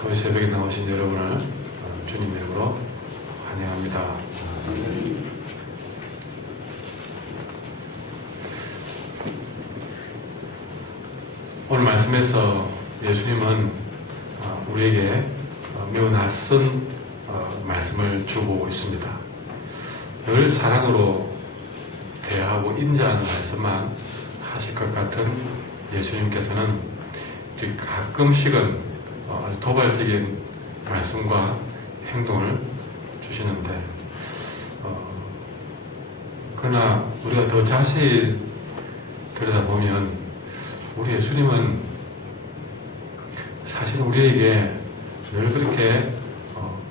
토요 새벽에 나오신 여러분을 주님의 이름으로 환영합니다. 오늘 말씀에서 예수님은 우리에게 매우 낯선 말씀을 주고 있습니다. 늘 사랑으로 대하고 인자하는 말씀만 하실 것 같은 예수님께서는 가끔씩은 아주 도발적인 말씀과 행동을 주시는데, 그러나 우리가 더 자세히 들여다보면 우리 예수님은 사실 우리에게 늘 그렇게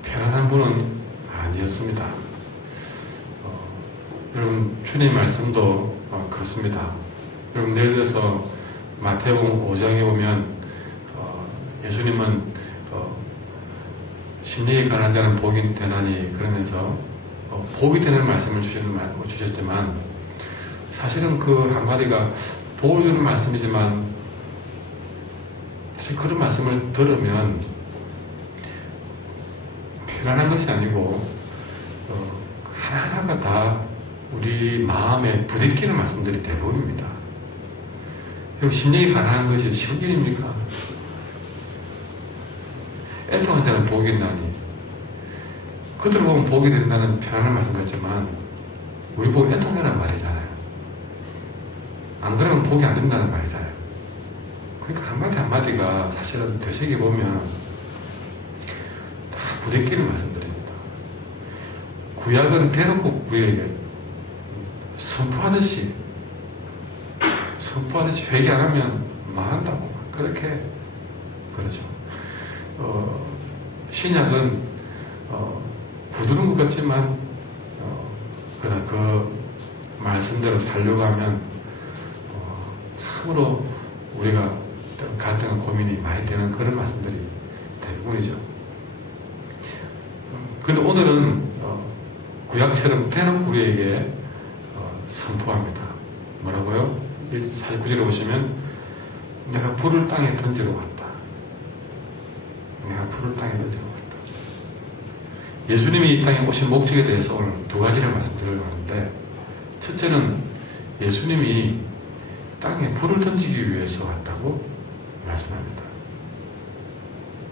편안한 분은 아니었습니다. 여러분, 주님 말씀도 그렇습니다. 여러분, 예를 들어서 마태복음 5장에 보면 예수님은 심령이 가난한 자는 복이 되나니 그러면서 복이 되는 말씀을 주셨지만, 사실은 그 한마디가 복을 주는 말씀이지만 사실 그런 말씀을 들으면 편안한 것이 아니고 하나하나가 다 우리 마음에 부딪히는 말씀들이 대부분입니다. 그리고 심령이 가난한 것이 쉬운 일입니까? 애통한 자는 복이 있나니, 그들 보면 복이 된다는 편안한 말씀 같지만 우리 보고 애통이라는 말이잖아요. 안 그러면 복이 안 된다는 말이잖아요. 그러니까 한마디 한마디가 사실은 되새겨보면 다 부대끼는 말씀들입니다. 구약은 대놓고 우리에게 선포하듯이 회개 안 하면 망한다고 그렇게 그러죠. 신약은 부드러운 것 같지만 그러나 그 말씀대로 살려고 하면 참으로 우리가 갈등과 고민이 많이 되는 그런 말씀들이 대부분이죠. 그런데 오늘은 구약처럼 대놓고 우리에게 선포합니다. 뭐라고요? 49절에 보시면 내가 불을 땅에 던지러 왔다. 내가 불을 땅에 던지러 왔다. 예수님이 이 땅에 오신 목적에 대해서 오늘 두 가지를 말씀드리려고 하는데, 첫째는 예수님이 땅에 불을 던지기 위해서 왔다고 말씀합니다.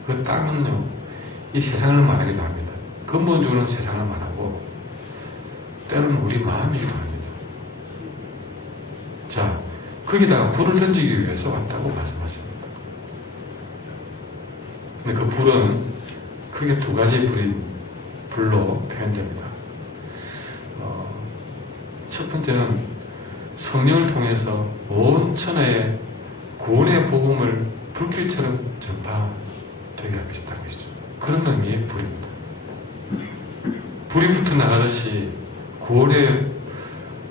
그 땅은요, 이 세상을 말하기도 합니다. 근본적으로는 세상을 말하고 때로는 우리 마음이기도 합니다. 자, 거기다가 불을 던지기 위해서 왔다고 말씀하십니다. 근데 그 불은 크게 두 가지의 불로 표현됩니다. 첫 번째는 성령을 통해서 온 천하에 구원의 복음을 불길처럼 전파되게 하겠다는 것이죠. 그런 의미의 불입니다. 불이 붙어 나가듯이 구원의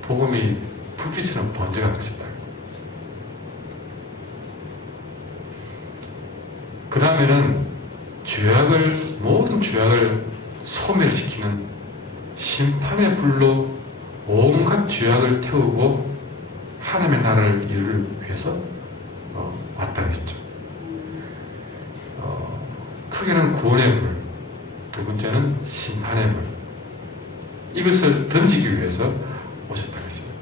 복음이 불길처럼 번져가겠다. 그 다음에는 모든 죄악을 소멸시키는 심판의 불로 온갖 죄악을 태우고 하나님의 나라를 이루기 위해서 왔다는 것이죠. 크게는 구원의 불, 두 번째는 심판의 불, 이것을 던지기 위해서 오셨다는 것입니다.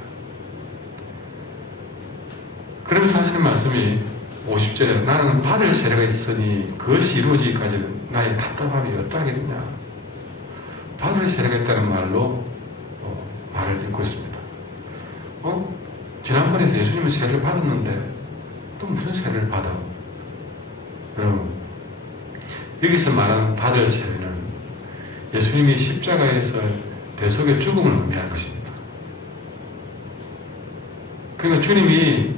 그러면서 하시는 말씀이 50절에 나는 받을 세례가 있으니 그것이 이루어지기까지는 나의 답답함이 어떠하겠느냐. 받을 세례가 있다는 말로 말을 읽고 있습니다. 지난번에 예수님은 세례를 받았는데 또 무슨 세례를 받아? 여러분, 여기서 말하는 받을 세례는 예수님이 십자가에서 대속의 죽음을 의미하는 것입니다. 그러니까 주님이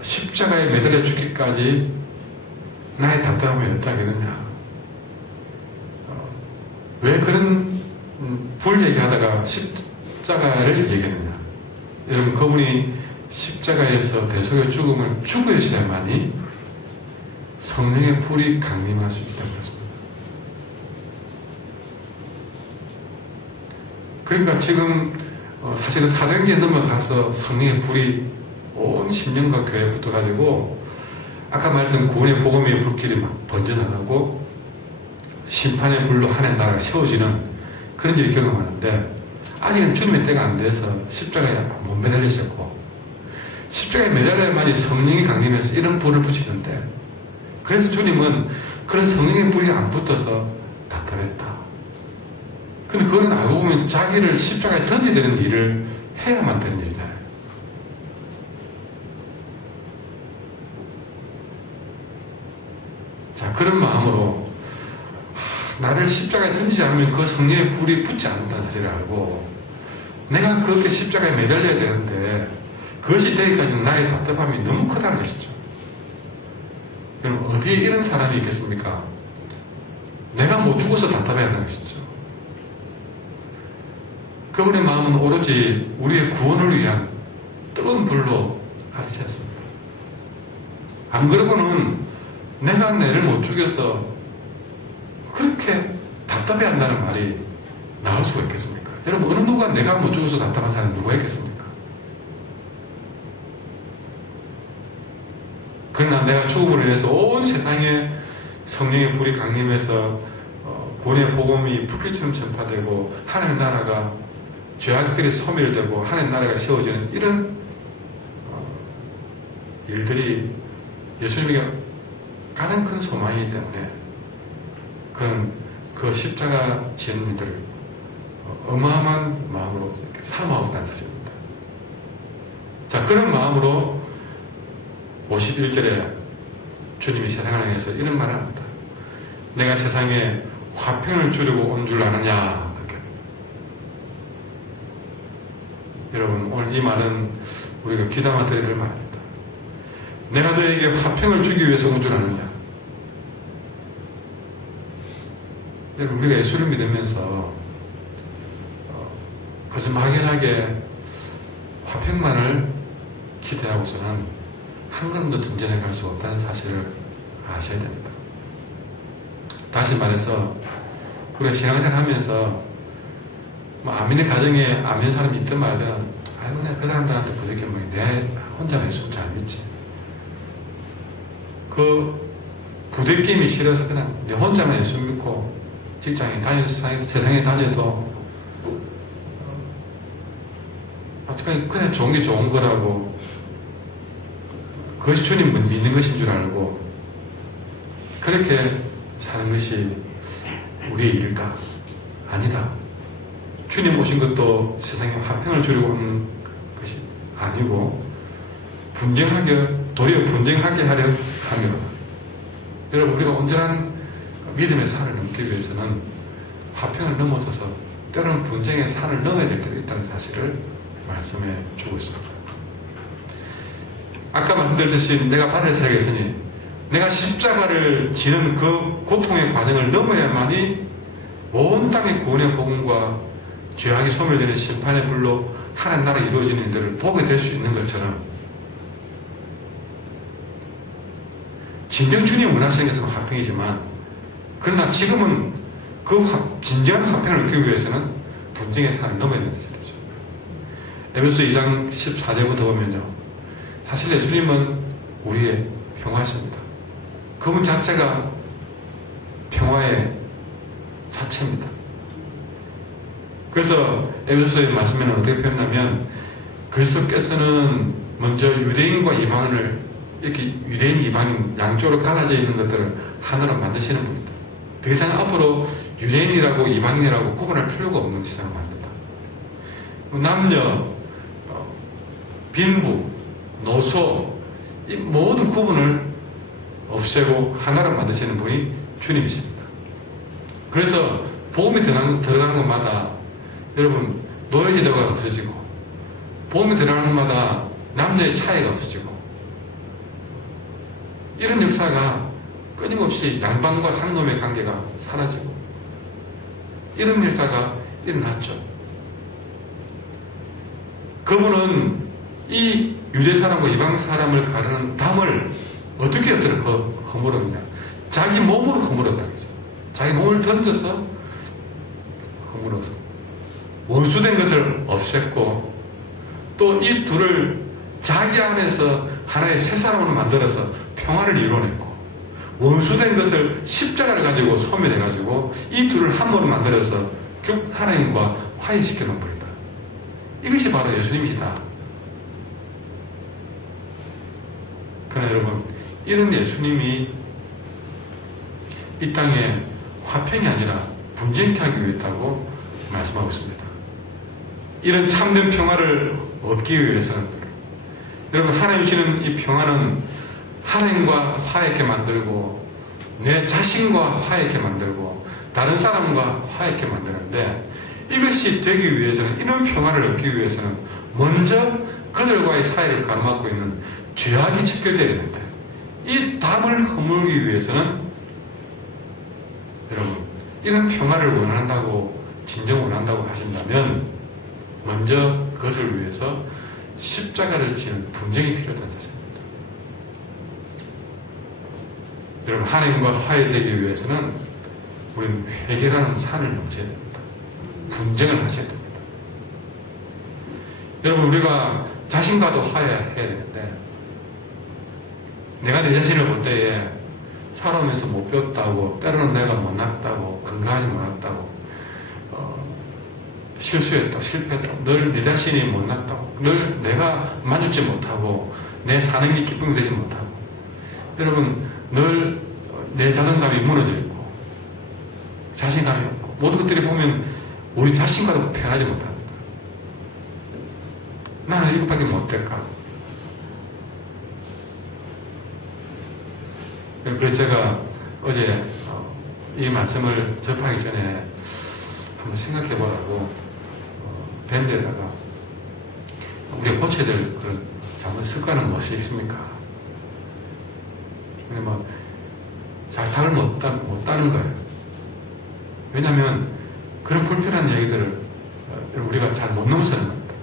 십자가에 매달려 죽기까지 나의 답답함이 어떠하겠느냐. 왜 그런 불 얘기하다가 십자가를 얘기했느냐. 여러분, 그분이 십자가에서 대속의 죽음을 죽으셔야만이 성령의 불이 강림할 수 있다는 것입니다. 그러니까 지금 사실은 사도행전에 넘어가서 성령의 불이 온 10년과 교회에 붙어가지고 아까 말했던 구원의 복음의 불길이 막 번져나가고 심판의 불로 하나님 나라가 세워지는 그런 일을 경험하는데, 아직은 주님의 때가 안 돼서 십자가에 못 매달리셨고, 십자가에 매달려야만이 성령이 강림해서 이런 불을 붙이는데, 그래서 주님은 그런 성령의 불이 안 붙어서 답답했다. 근데 그거는 알고 보면 자기를 십자가에 던져야 되는 일을 해야만 되는 일이잖아요. 자, 그런 마음으로 나를 십자가에 던지지 않으면 그 성령의 불이 붙지 않는다는 사실을 알고, 내가 그렇게 십자가에 매달려야 되는데 그것이 되기까지는 나의 답답함이 너무 크다는 것이죠. 그럼 어디에 이런 사람이 있겠습니까? 내가 못 죽어서 답답해한다는 것이죠. 그분의 마음은 오로지 우리의 구원을 위한 뜨거운 불로 가득 찼습니다. 안 그러고는 내가 내를 못 죽여서 그렇게 답답해한다는 말이 나올 수가 있겠습니까? 여러분, 어느 누가 내가 못 죽어서 답답한 사람이 누가 있겠습니까? 그러나 내가 죽음으로 인해서 온 세상에 성령의 불이 강림해서 구원의 복음이 불길처럼 전파되고 하나님 나라가 죄악들이 소멸되고 하나님 나라가 세워지는 이런 일들이 예수님에게 가장 큰 소망이기 때문에 그는 그 십자가 지는 일들을 어마어마한 마음으로 사모하고 있다는 사실입니다. 자, 그런 마음으로 51절에 주님이 세상을 향해서 이런 말을 합니다. 내가 세상에 화평을 주려고 온 줄 아느냐. 그렇게. 여러분, 오늘 이 말은 우리가 귀담아 들어야 될 말입니다. 내가 너에게 화평을 주기 위해서 온 줄 아느냐. 여러분, 우리가 예수를 믿으면서 그것을 막연하게 화평만을 기대하고서는 한 걸음도 전진해 갈 수 없다는 사실을 아셔야 됩니다. 다시 말해서 우리가 신앙생활 하면서 뭐 아멘의 가정에 아멘 사람이 있든 말든 아유 그냥 그 사람들한테 부족해 뭐 내 혼자 예수 잘 믿지. 그 부대끼임이 싫어서 그냥 내 혼자만 예수 믿고 직장에 다녀서 세상에 다녀도 그냥 좋은 게 좋은 거라고 그것이 주님 믿는 것인 줄 알고 그렇게 사는 것이 우리의 일일까? 아니다. 주님 오신 것도 세상에 화평을 주려고 온 것이 아니고 도리어 분쟁하게 하려 하며 여러분, 우리가 온전한 믿음의 산을 넘기 위해서는 화평을 넘어서서 때로는 분쟁의 산을 넘어야 될 때가 있다는 사실을 말씀해 주고 있습니다. 아까 말씀드렸듯이 내가 받을 자리가 있으니 내가 십자가를 지는 그 고통의 과정을 넘어야만이 온 땅의 구원의 복음과 죄악이 소멸되는 심판의 불로 하나님 나라 이루어지는 일들을 보게 될 수 있는 것처럼 진정 주님 원하시는 것은 화평이지만 그러나 지금은 그 진정한 화평을 얻기 위해서는 분쟁의 산을 넘어야 된다는 뜻이죠. 에베소 2장 14절부터 보면요. 사실 예수님은 우리의 평화십니다. 그분 자체가 평화의 자체입니다. 그래서 에베소서의 말씀에는 어떻게 표현하면 그리스도께서는 먼저 유대인과 이방인을 이렇게 유대인, 이방인 양쪽으로 갈라져 있는 것들을 하나로 만드시는 분입니다. 더 이상 앞으로 유대인이라고 이방인이라고 구분할 필요가 없는 세상을 만든다. 남녀, 빈부, 노소, 이 모든 구분을 없애고 하나로 만드시는 분이 주님이십니다. 그래서 복음이 들어가는 것마다 여러분 노예제도가 없어지고 복음이 들어가는 것마다 남녀의 차이가 없어지고 이런 역사가 끊임없이 양반과 상놈의 관계가 사라지고 이런 역사가 일어났죠. 그분은 이 유대 사람과 이방 사람을 가르는 담을 어떻게 허물었느냐. 자기 몸으로 허물었다는 거죠. 자기 몸을 던져서 허물어서 원수된 것을 없앴고 또 이 둘을 자기 안에서 하나의 새 사람으로 만들어서 평화를 이뤄냈고 원수된 것을 십자가를 가지고 소멸해가지고 이 둘을 한 몸으로 만들어서 결국 하나님과 화해시켜 놓습니다. 이것이 바로 예수님이다. 그러나 여러분, 이런 예수님이 이 땅에 화평이 아니라 분쟁케 하기 위해 있다고 말씀하고 있습니다. 이런 참된 평화를 얻기 위해서는 여러분, 하나님 주시는 이 평화는 하나님과 화해케 만들고 내 자신과 화해케 만들고 다른 사람과 화해케 만드는데, 이것이 되기 위해서는, 이런 평화를 얻기 위해서는 먼저 그들과의 사이를 가로막고 있는 죄악이 직결되어야 됩니다. 이 담을 허물기 위해서는 여러분, 이런 평화를 원한다고, 진정 원한다고 하신다면 먼저 그것을 위해서 십자가를 지는 분쟁이 필요하다는 사실입니다. 여러분, 하나님과 화해되기 위해서는 우리는 회개라는 산을 넘쳐야 됩니다. 분쟁을 하셔야 됩니다. 여러분, 우리가 자신과도 화해해야 되는데, 내가 내 자신을 볼 때에 살아오면서 못 배웠다고, 때로는 내가 못났다고, 건강하지 못했다고, 실수했다고, 실패했다고, 늘 내 자신이 못났다고, 늘 내가 만족지 못하고, 내 사는 게 기쁨이 되지 못하고, 여러분, 늘 내 자존감이 무너져 있고, 자신감이 없고, 모든 것들이 보면 우리 자신과도 편하지 못합니다. 나는 이것밖에 못될까? 그래서 제가 어제 이 말씀을 접하기 전에 한번 생각해 보라고 밴드에다가 우리가 고쳐야 될 그런 잘못 습관은 무엇이 있습니까? 잘 답을 못 따는 거예요. 왜냐하면 그런 불편한 얘기들을 우리가 잘 못 넘어서는 겁니다.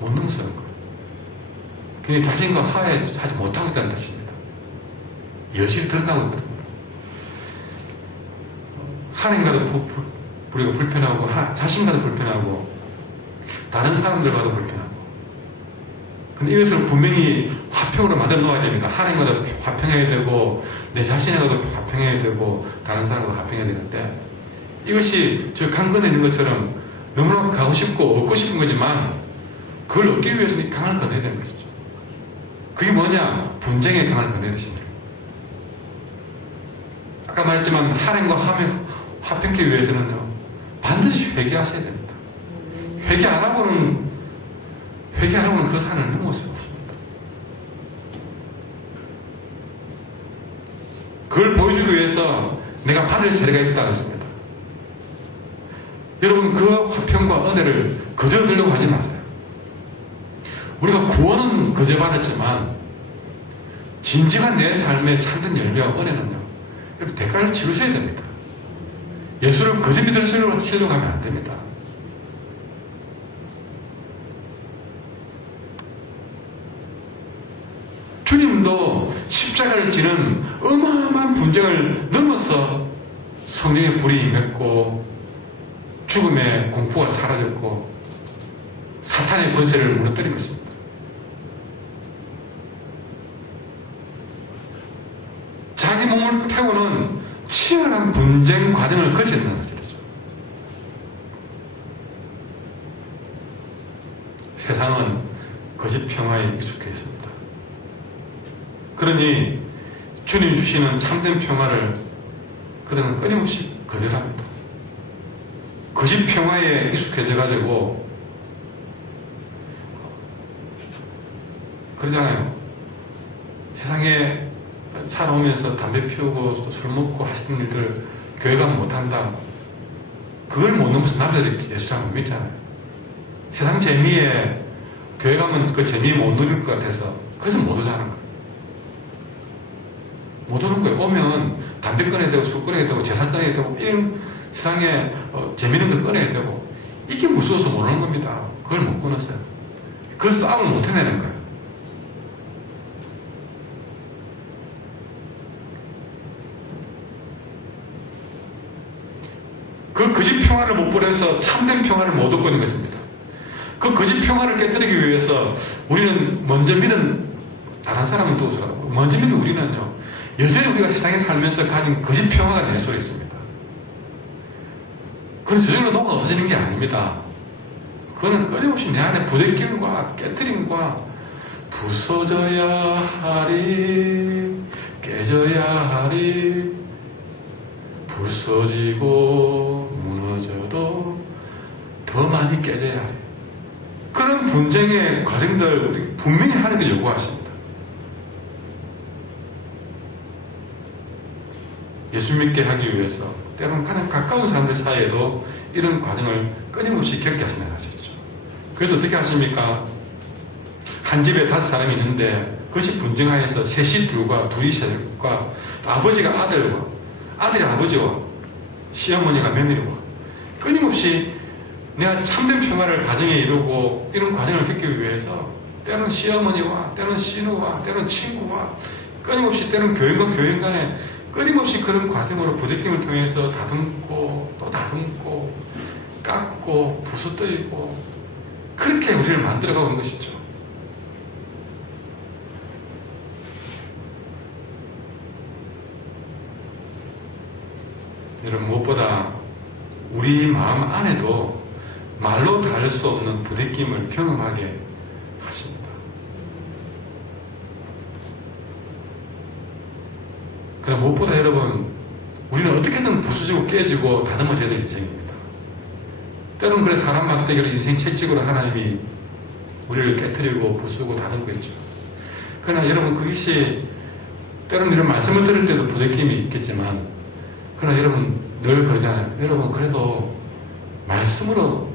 못 넘어서는 거예요. 그게 자신과 화해하지 못하고 있다는 뜻입니다. 여실히 드러나고 있거든요. 하나님과도 우리가 불편하고, 자신과도 불편하고, 다른 사람들과도 불편하고. 근데 이것을 분명히 화평으로 만들어 놓아야 됩니다. 하나님과도 화평해야 되고, 내 자신과도 화평해야 되고, 다른 사람과도 화평해야 되는데, 이것이 저 강건에 있는 것처럼 너무나 가고 싶고 얻고 싶은 거지만, 그걸 얻기 위해서는 강을 건너야 되는 것이죠. 그게 뭐냐? 분쟁의 강을 건너야 되십니다. 아까 말했지만 하나님과 화평케 위해서는요, 반드시 회개하셔야 됩니다. 회개 안 하고는 그 산을 넘을 수 없습니다. 그걸 보여주기 위해서 내가 받을 세례가 있다고 했습니다. 여러분, 그 화평과 은혜를 거저 들려고 하지 마세요. 우리가 구원은 거저 받았지만 진정한 내 삶의 참된 열매와 은혜는요, 여러분, 대가를 치르셔야 됩니다. 예수를 거저 믿으시려고 하면 안 됩니다. 주님도 십자가를 지는 어마어마한 분쟁을 넘어서 성령의 불이 임했고, 죽음의 공포가 사라졌고, 사탄의 권세를 무너뜨린 것입니다. 자기 몸을 태우는 치열한 분쟁 과정을 거쳤다는 것이죠. 세상은 거짓 평화에 익숙해 있습니다. 그러니 주님 주시는 참된 평화를 그들은 끊임없이 거절합니다. 거짓 평화에 익숙해져가지고 그러잖아요. 세상에 살아오면서 담배 피우고 술 먹고 하시는 일들 교회 가면 못한다. 그걸 못 넘어서 남자들이 예수 잘 못 믿잖아요. 세상 재미에 교회 가면 그 재미 못 누릴 것 같아서 그래서 못 오자는 거예요. 못 오는 거예요. 오면 담배 꺼내야 되고 술 꺼내야 되고 제사 꺼내야 되고 이런 세상에 재미있는 걸 꺼내야 되고 이게 무서워서 못 오는 겁니다. 그걸 못 끊었어요. 그 싸움을 못 해내는 거예요. 그 거짓 평화를 못 보내서 참된 평화를 못 얻고 있는 것입니다. 그 거짓 평화를 깨뜨리기 위해서 우리는 먼저 믿은 다른 사람은 또 먼저는 우리는요, 여전히 우리가 세상에 살면서 가진 거짓 평화가 내 속에 있습니다. 그래서 저절로 녹아 없어지는 게 아닙니다. 그거는 끊임없이 내 안에 부대낌과 깨트림과 부서져야 하리, 깨져야 하리, 부서지고 무너져도 더 많이 깨져야 하리. 그런 분쟁의 과정들 분명히 하나님께 요구하십니다. 예수 믿게 하기 위해서 때로는 가장 가까운 사람들 사이에도 이런 과정을 끊임없이 겪게 하시는 것이죠. 그래서 어떻게 하십니까? 한 집에 5사람이 있는데 그것이 분쟁하여서 셋이 둘이 셋과 아버지가 아들과 아들이 아버지와 시어머니가 며느리와 끊임없이 내가 참된 평화를 가정에 이루고 이런 과정을 겪기 위해서 때로는 시어머니와 때로는 신우와 때로는 친구와 끊임없이 때로는 교인과 교인 간에 끊임없이 그런 과정으로 부대낌을 통해서 다듬고 또 다듬고 깎고 부서뜨리고 그렇게 우리를 만들어가고 있는 것이죠. 여러분, 무엇보다 우리 마음 안에도 말로 다할 수 없는 부대낌을 경험하게 하십니다. 그럼 무엇보다 여러분, 우리는 어떻게든 부수지고 깨지고 다듬어져야 될 인생입니다. 때로는 그래 사람 막대기로 인생 채찍으로 하나님이 우리를 깨트리고 부수고 다듬고 있죠. 그러나 여러분, 그것이 때로는 이런 말씀을 들을 때도 부대낌이 있겠지만, 그러나 여러분 늘 그러잖아요. 여러분, 그래도 말씀으로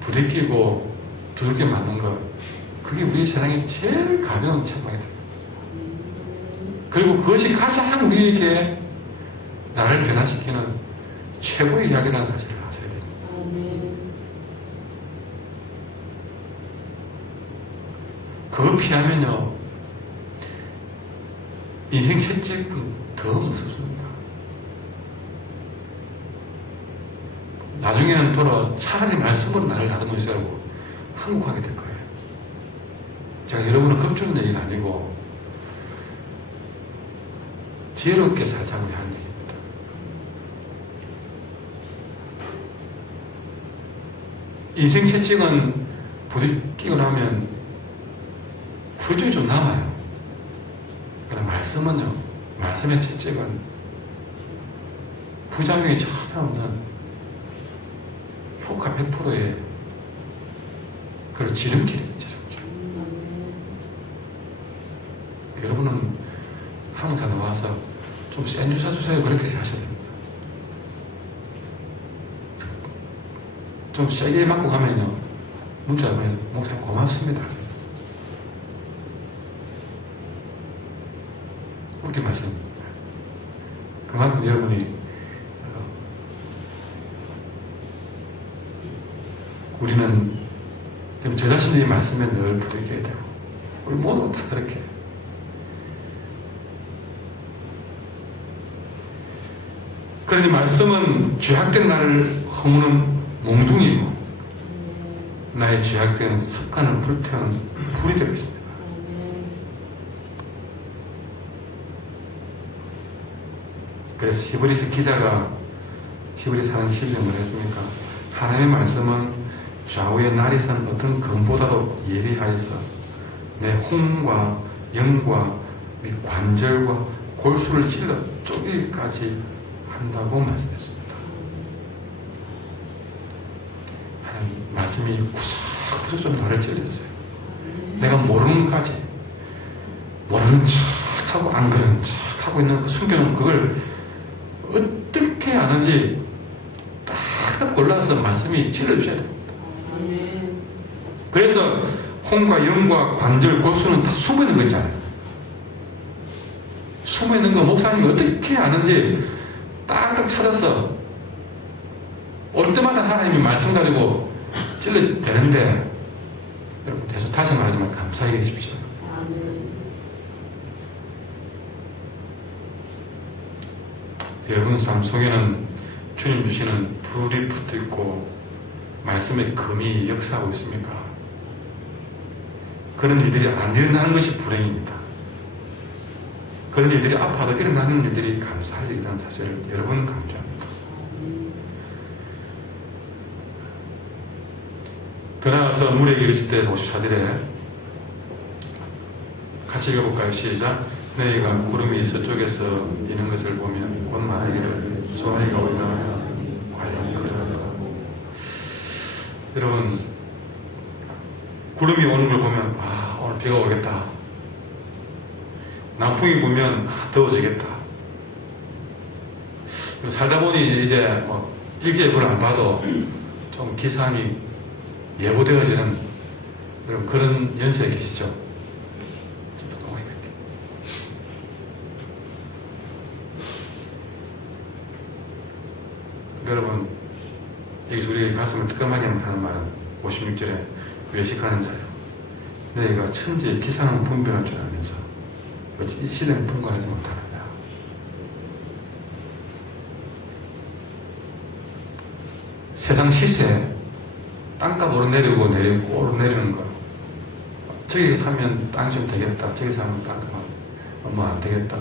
부대끼고 두들겨 맞는 것, 그게 우리 세상에 제일 가벼운 책망이 됩니다. 그리고 그것이 가장 우리에게 나를 변화시키는 최고의 이야기라는 사실을 아셔야 됩니다. 그거 피하면요, 인생 채찍은 더 무섭습니다. 나중에는 돌아와서 차라리 말씀으로 나를 다듬으시라고 항복하게 될 거예요. 제가 여러분을 겁주는 얘기가 아니고 지혜롭게 살자고 하는 얘기입니다. 인생 채찍은 부딪히고 나면 후유증이 좀 남아요. 그러나 말씀은요, 말씀의 채찍은 부작용이 전혀 없는 효과 100%의 그런 지름길이에요, 지름길. 여러분은 한국에 나와서 좀 센 주사 주세요. 그렇게 하셔야 됩니다. 좀 세게 맞고 가면요, 문자 보내서 목사님 고맙습니다. 그렇게 말씀입니다. 그만큼 여러분이 우리는 저 자신의 말씀에 늘 부딪혀야 되고, 우리 모두 다 그렇게. 그러니 말씀은 죄악된 나를 허무는 몽둥이고 나의 죄악된 습관을 불태우는 불이 되고 있습니다. 그래서 히브리서 기자가 히브리 사는 시대에 뭐라 했습니까? 하나님의 말씀은 좌우의 날이 선 어떤 검보다도 예리하여서 내 홍과 영과 및 관절과 골수를 찔러 쪼개기까지 한다고 말씀했습니다. 하나님 말씀이 구석구석 좀 나를 찔러주세요. 내가 모르는 것까지, 모르는 척하고 안 그러는 척하고 있는 그 숨겨놓은 그걸 어떻게 아는지 딱딱 골라서 말씀이 찔러주셔야 됩니다. 그래서 홍과 영과 관절, 골수는 다 숨어있는 거 있잖아요. 숨어있는 거 목사님이 어떻게 아는지 딱딱 찾아서 올 때마다 하나님이 말씀 가지고 찔러대는데, 여러분 다시 말하지만 감사하게 계십시오. 여러분 삶 속에는 주님 주시는 불이 붙어있고 말씀의 금이 역사하고 있습니까? 그런 일들이 안 일어나는 것이 불행입니다. 그런 일들이 아파도 일어나는 일들이 감사할 일이라는 사실을 여러 번 강조합니다. 더 나아가서 물의 길을 칠 때 54절에 같이 읽어볼까요? 시작. 너희가 구름이 서쪽에서 이는 것을 보면 곧 말하기를 소나기가 오리라 과연 그러한가. 여러분, 구름이 오는 걸 보면 오늘 비가 오겠다. 남풍이 보면 더워지겠다. 살다 보니 이제 일기예보를 안 봐도 좀 기상이 예보되어지는 그런 연세에 계시죠? 여러분, 여기서 우리 가슴을 뜨끔하게 하는 말은 56절에 외식하는 자요. 너희가 천지의 기상은 분별할 줄 알면서 어찌 이 시대는 분간하지 못하느냐. 세상 시세, 땅값 오르내리고 오르내리는 거. 저기 사면 땅이 좀 되겠다. 저기 사면 땅값 얼마 안 되겠다.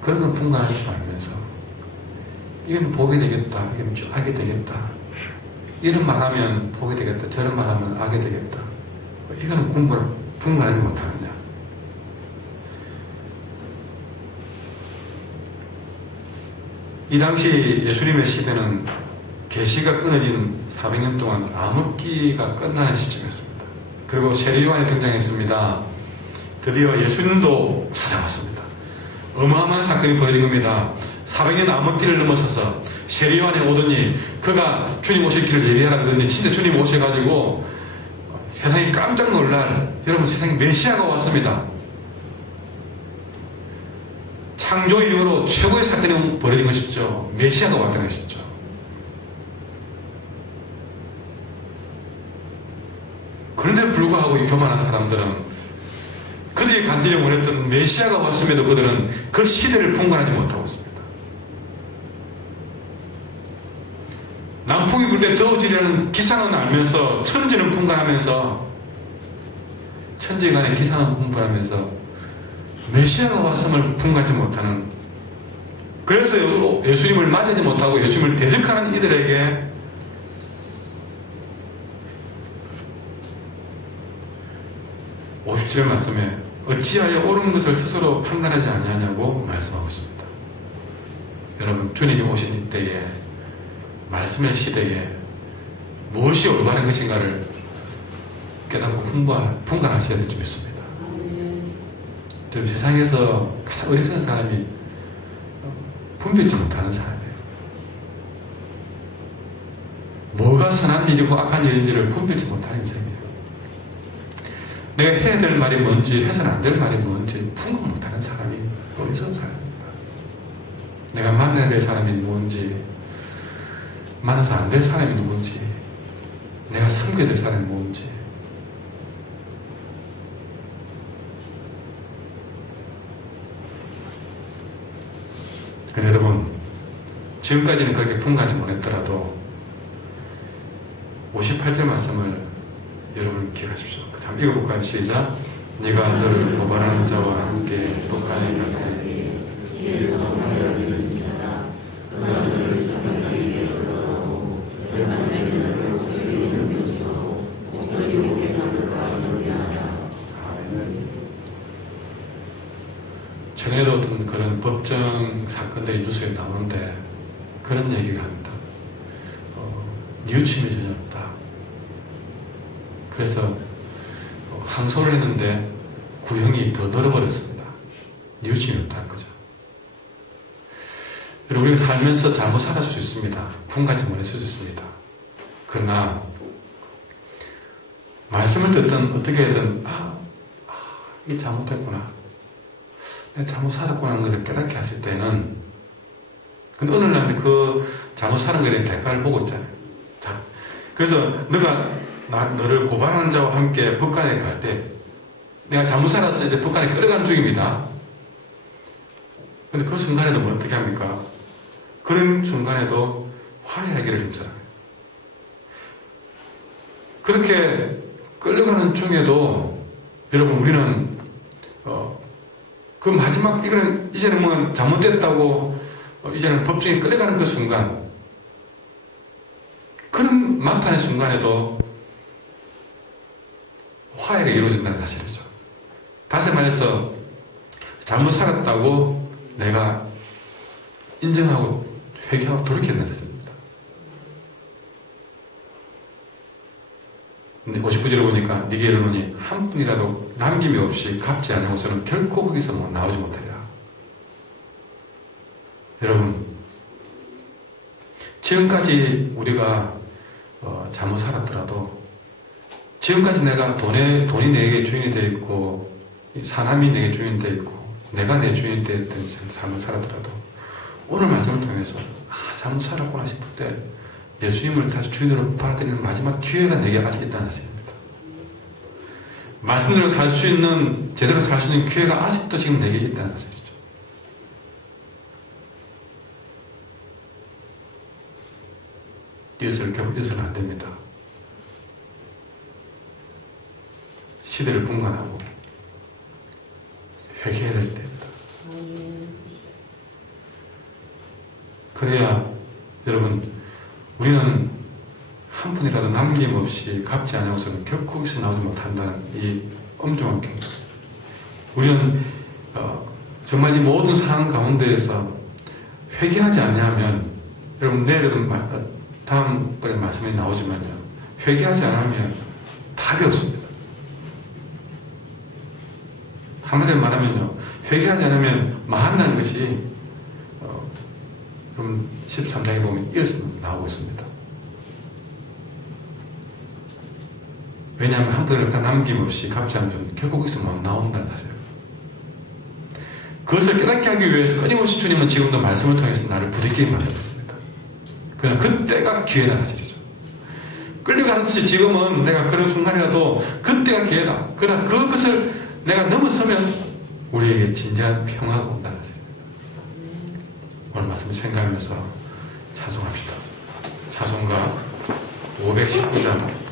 그런 건 분간하지 줄 알면서 이건 복이 되겠다. 이건 악이 되겠다. 이런 말하면 복이 되겠다. 저런 말하면 악이 되겠다. 이거는 공부를 분간하지 못하느냐. 이 당시 예수님의 시대는 계시가 끊어진 400년 동안 암흑기가 끝나는 시점이었습니다. 그리고 세례요한이 등장했습니다. 드디어 예수님도 찾아왔습니다. 어마어마한 사건이 벌어진 겁니다. 400년 암흑기를 넘어서서 세례요한이 오더니 그가 주님 오실 길을 예비하라 그러더니 진짜 주님 오셔가지고 세상이 깜짝 놀랄, 여러분, 세상에 메시아가 왔습니다. 창조 이후로 최고의 사건이 벌어진 것이죠. 메시아가 왔다는 것이죠. 그런데 불구하고 이 교만한 사람들은 그들이 간절히 원했던 메시아가 왔음에도 그들은 그 시대를 분간하지 못하고 있습니다. 남풍이 불 때 더워지려는 기상은 알면서 천지는 분간하면서 천지간의 기상은 분간하면서 메시아가 왔음을 분간하지 못하는, 그래서 예수님을 맞이하지 못하고 예수님을 대적하는 이들에게 오십절 말씀에 어찌하여 옳은 것을 스스로 판단하지 아니하냐고 말씀하고 있습니다. 여러분, 주님이 오신 이때에 말씀의 시대에 무엇이 올바른 것인가를 깨닫고 분간하셔야 될 줄 믿습니다. 좀 세상에서 가장 어리석은 사람이 분별치 못하는 사람이에요. 뭐가 선한 일이고 악한 일인지를 분별치 못하는 인생이에요. 내가 해야 될 말이 뭔지 해서는 안 될 말이 뭔지 분간 못하는 사람이 어리석은 사람입니다. 내가 만나야 될 사람이 뭔지, 만나서 안 될 사람이 누군지, 내가 섬겨야 될 사람이 뭔지. 여러분, 지금까지는 그렇게 분간하지 못했더라도 58절 말씀을 여러분 기억하십시오. 잠 읽어볼까요? 시작. 네가 너를 고발하는 자와 함께 북한에 갈 때 최근에도 어떤 그런 법정 사건들이 뉴스에 나오는데 그런 얘기를 합니다. 뉘우침이 전혀 없다. 그래서 항소를 했는데 구형이 더 늘어버렸습니다. 뉘우침이 없다는 거죠. 여러분, 우리가 살면서 잘못 살았을 수 있습니다. 분간치 못했을 수 있습니다. 그러나 말씀을 듣든 어떻게든 이게 잘못했구나, 내가 잘못 살았구나 하는 것을 깨닫게 하실 때는, 근데 어느 날 그 잘못 사는 것에 대한 대가를 보고 있잖아요. 자, 그래서 너를 고발하는 자와 함께 북한에 갈 때, 내가 잘못 살았을 때 북한에 끌어가는 중입니다. 근데 그 순간에도 뭐 어떻게 합니까? 그런 순간에도 화해하기를 힘써요. 그렇게 끌려가는 중에도 여러분 우리는 그 마지막 이제는 뭐 잘못됐다고 이제는 법정에 끌려가는 그 순간, 그런 막판의 순간에도 화해가 이루어진다는 사실이죠. 다시 말해서 잘못 살았다고 내가 인정하고 회개하고 돌이켰다는 사실입니다. 근데 59절을 보니까 네게 이르노니 한 분이라도 남김이 없이 갚지 않고서는 결코 거기서 나오지 못하리라. 여러분, 지금까지 우리가 잘못 살았더라도, 지금까지 내가 돈이 내게 주인이 되어 있고 사람이 내게 주인이 되어 있고 내가 내 주인이 되었던 삶을 살았더라도, 오늘 말씀을 통해서 잘못 살았구나 싶을 때 예수님을 다시 주인으로 받아들이는 마지막 기회가 내게 아직 있다는 사실입니다. 말씀대로 살 수 있는, 제대로 살 수 있는 기회가 아직도 지금 내게 있다는 사실이죠. 결국 잊어서는 안 됩니다. 시대를 분간하고 회개해야 될 때입니다. 그래야 여러분, 우리는 한 푼이라도 남김없이 갚지 않고서는 결코 거기서 나오지 못한다는 이 엄중한 경고. 우리는 정말 이 모든 상황 가운데에서 회개하지 않으면, 여러분 내일은 다음번에 말씀이 나오지만요, 회개하지 않으면 답이 없습니다. 한마디로 말하면요, 회개하지 않으면 망한다는 것이 그럼 13장에 보면 이어서 나오고 있습니다. 왜냐하면 한 푼을 다 남김없이 갚지 않으면 결국 거기서 못 나온다는 사실. 그것을 깨닫게 하기 위해서 끊임없이 주님은 지금도 말씀을 통해서 나를 부딪히게 만들었습니다. 그냥 그때가 기회다 사실이죠. 끌려가는 듯이 지금은 내가 그런 순간이라도 그때가 기회다. 그러나 그것을 내가 넘어서면 우리에게 진지한 평화가 온다는 사실입니다. 오늘 말씀을 생각하면서 찬송합시다. 찬송가 519장